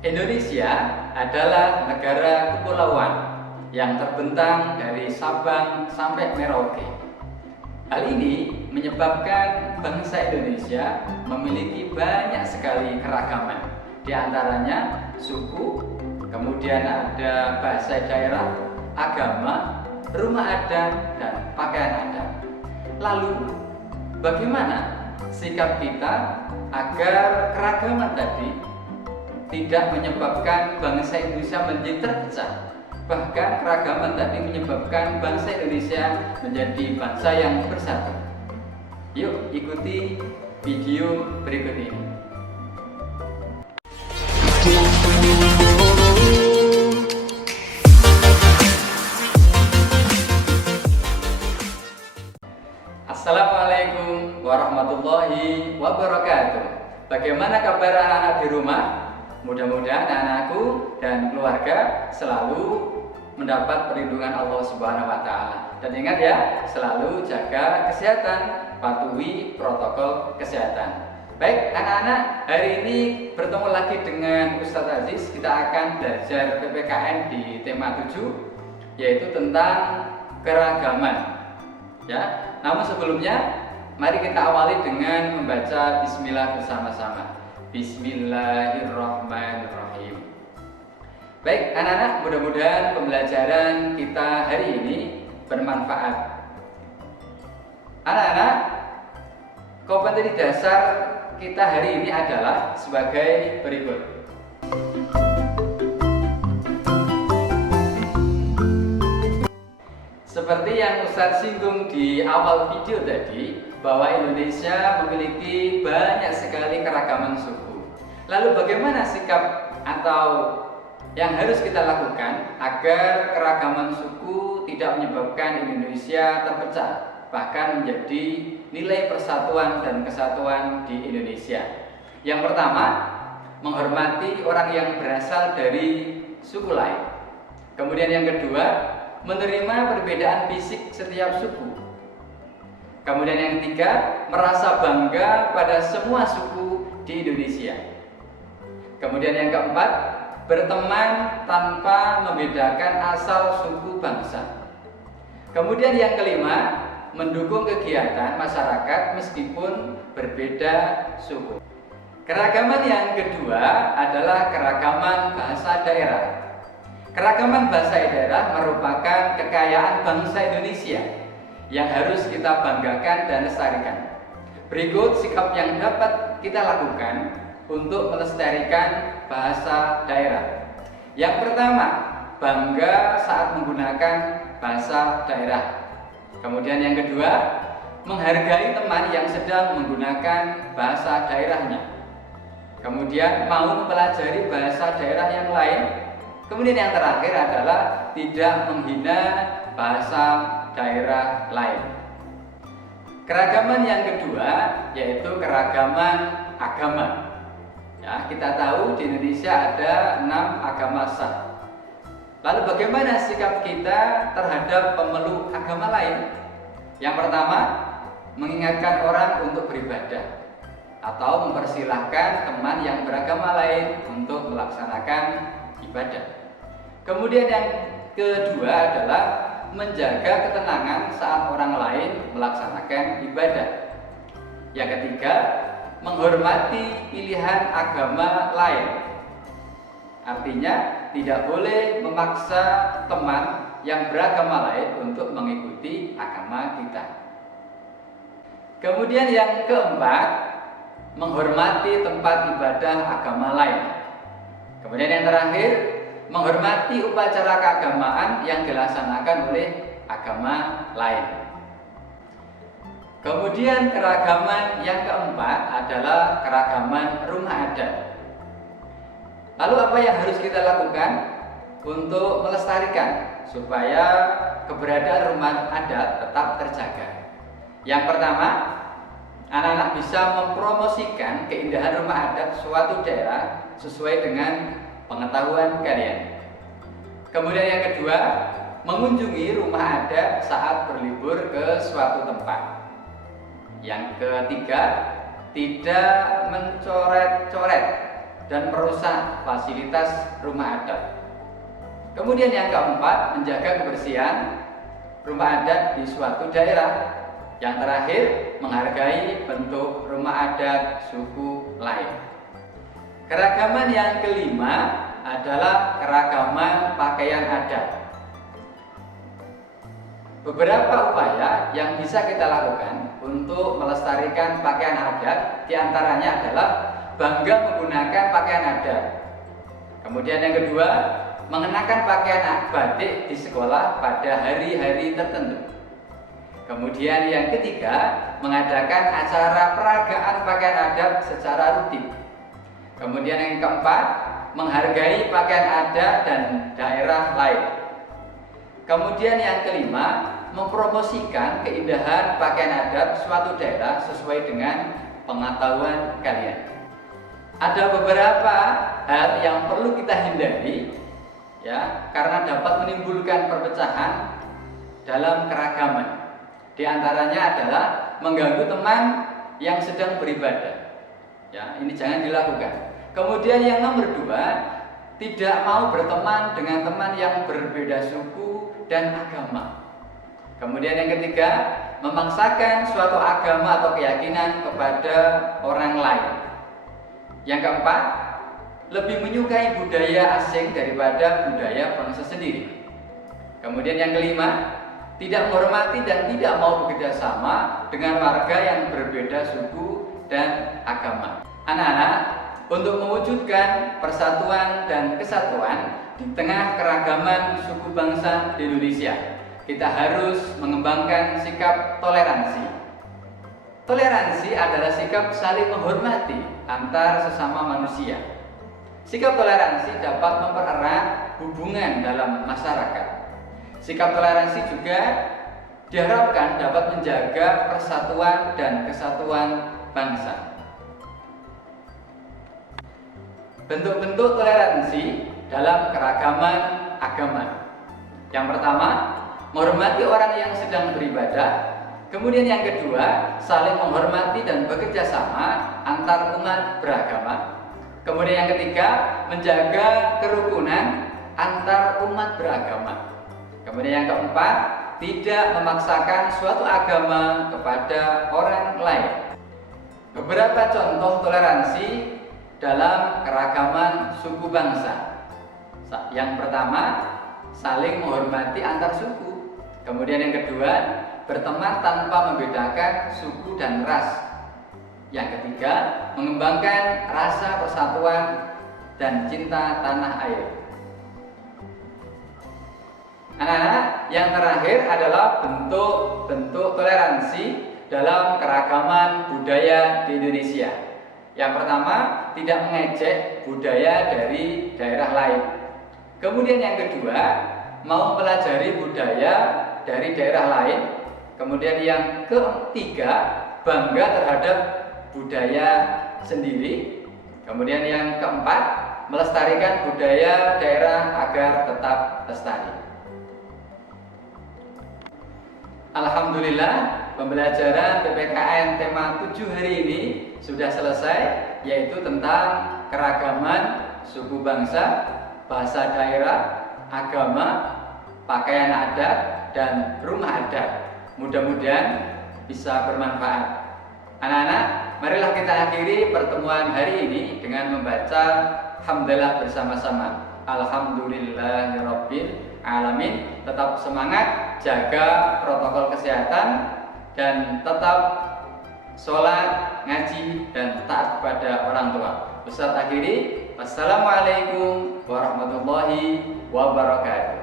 Indonesia adalah negara kepulauan yang terbentang dari Sabang sampai Merauke. Hal ini menyebabkan bangsa Indonesia memiliki banyak sekali keragaman. Di antaranya suku, kemudian ada bahasa daerah, agama, rumah adat, dan pakaian adat. Lalu, bagaimana sikap kita agar keragaman tadi tidak menyebabkan bangsa Indonesia menjadi terpecah? Bahkan keragaman tadi menyebabkan bangsa Indonesia menjadi bangsa yang bersatu. Yuk ikuti video berikut ini. Assalamualaikum warahmatullahi wabarakatuh. Bagaimana kabar anak-anak di rumah? Mudah-mudahan anak-anakku dan keluarga selalu mendapat perlindungan Allah Subhanahu wa Ta'ala. Dan ingat ya, selalu jaga kesehatan, patuhi protokol kesehatan. Baik, anak-anak, hari ini bertemu lagi dengan Ustadz Aziz. Kita akan belajar PPKN di tema 7, yaitu tentang keragaman. Ya, namun sebelumnya, mari kita awali dengan membaca Bismillah bersama-sama. Bismillahirrahmanirrahim. Baik anak-anak, mudah-mudahan pembelajaran kita hari ini bermanfaat. Anak-anak, kompetensi dasar kita hari ini adalah sebagai berikut. Seperti yang Ustadz singgung di awal video tadi, bahwa Indonesia memiliki banyak sekali keragaman suku. Lalu bagaimana sikap atau yang harus kita lakukan agar keragaman suku tidak menyebabkan Indonesia terpecah, bahkan menjadi nilai persatuan dan kesatuan di Indonesia? Yang pertama, menghormati orang yang berasal dari suku lain. Kemudian yang kedua, menerima perbedaan fisik setiap suku. Kemudian yang ketiga, merasa bangga pada semua suku di Indonesia. Kemudian yang keempat, berteman tanpa membedakan asal suku bangsa. Kemudian yang kelima, mendukung kegiatan masyarakat meskipun berbeda suku. Keragaman yang kedua adalah keragaman bahasa daerah. Keragaman bahasa daerah merupakan kekayaan bangsa Indonesia yang harus kita banggakan dan lestarikan. Berikut sikap yang dapat kita lakukan untuk melestarikan bahasa daerah. Yang pertama, bangga saat menggunakan bahasa daerah. Kemudian yang kedua, menghargai teman yang sedang menggunakan bahasa daerahnya. Kemudian mau mempelajari bahasa daerah yang lain. Kemudian yang terakhir adalah tidak menghina bahasa daerah lain. Keragaman yang kedua yaitu keragaman agama. Ya, kita tahu di Indonesia ada 6 agama sah. Lalu bagaimana sikap kita terhadap pemeluk agama lain? Yang pertama, mengingatkan orang untuk beribadah atau mempersilahkan teman yang beragama lain untuk melaksanakan ibadah. Kemudian yang kedua adalah menjaga ketenangan saat orang lain melaksanakan ibadah. Yang ketiga, menghormati pilihan agama lain. Artinya, tidak boleh memaksa teman yang beragama lain untuk mengikuti agama kita. Kemudian yang keempat, menghormati tempat ibadah agama lain. Kemudian yang terakhir, menghormati upacara keagamaan yang dilaksanakan oleh agama lain. Kemudian keragaman yang keempat adalah keragaman rumah adat. Lalu apa yang harus kita lakukan untuk melestarikan supaya keberadaan rumah adat tetap terjaga? Yang pertama, anak-anak bisa mempromosikan keindahan rumah adat suatu daerah sesuai dengan pengetahuan kalian. Kemudian yang kedua, mengunjungi rumah adat saat berlibur ke suatu tempat. Yang ketiga, tidak mencoret-coret dan merusak fasilitas rumah adat. Kemudian yang keempat, menjaga kebersihan rumah adat di suatu daerah. Yang terakhir, menghargai bentuk rumah adat suku lain. Keragaman yang kelima adalah keragaman pakaian adat. Beberapa upaya yang bisa kita lakukan untuk melestarikan pakaian adat diantaranya adalah bangga menggunakan pakaian adat. Kemudian yang kedua, mengenakan pakaian batik di sekolah pada hari-hari tertentu. Kemudian yang ketiga, mengadakan acara peragaan pakaian adat secara rutin. Kemudian yang keempat, menghargai pakaian adat dan daerah lain. Kemudian yang kelima, mempromosikan keindahan pakaian adat suatu daerah sesuai dengan pengetahuan kalian. Ada beberapa hal yang perlu kita hindari, ya, karena dapat menimbulkan perpecahan dalam keragaman. Di antaranya adalah mengganggu teman yang sedang beribadah. Ya, ini jangan dilakukan. Kemudian yang nomor dua, tidak mau berteman dengan teman yang berbeda suku dan agama. Kemudian yang ketiga, memaksakan suatu agama atau keyakinan kepada orang lain. Yang keempat, lebih menyukai budaya asing daripada budaya bangsa sendiri. Kemudian yang kelima, tidak menghormati dan tidak mau bekerja sama dengan warga yang berbeda suku dan agama. Anak-anak, untuk mewujudkan persatuan dan kesatuan di tengah keragaman suku bangsa di Indonesia, kita harus mengembangkan sikap toleransi. Toleransi adalah sikap saling menghormati antar sesama manusia. Sikap toleransi dapat mempererat hubungan dalam masyarakat. Sikap toleransi juga diharapkan dapat menjaga persatuan dan kesatuan bangsa. Bentuk-bentuk toleransi dalam keragaman agama. Yang pertama, menghormati orang yang sedang beribadah. Kemudian yang kedua, saling menghormati dan bekerja sama antar umat beragama. Kemudian yang ketiga, menjaga kerukunan antar umat beragama. Kemudian yang keempat, tidak memaksakan suatu agama kepada orang lain. Beberapa contoh toleransi dalam keragaman suku bangsa. Yang pertama, saling menghormati antar suku. Kemudian yang kedua, berteman tanpa membedakan suku dan ras. Yang ketiga, mengembangkan rasa persatuan dan cinta tanah air. Anak-anak, yang terakhir adalah bentuk-bentuk toleransi dalam keragaman budaya di Indonesia. Yang pertama, tidak mengejek budaya dari daerah lain. Kemudian yang kedua, mau mempelajari budaya dari daerah lain. Kemudian yang ketiga, bangga terhadap budaya sendiri. Kemudian yang keempat, melestarikan budaya daerah agar tetap lestari. Alhamdulillah, pembelajaran PPKN tema 7 hari ini sudah selesai, yaitu tentang keragaman suku bangsa, bahasa daerah, agama, pakaian adat, dan rumah adat. Mudah-mudahan bisa bermanfaat. Anak-anak, marilah kita akhiri pertemuan hari ini dengan membaca hamdalah bersama-sama. Alhamdulillahirabbil alamin. Tetap semangat, jaga protokol kesehatan, dan tetap sholat, ngaji, dan taat kepada orang tua. Ustaz akhiri, wassalamualaikum warahmatullahi wabarakatuh.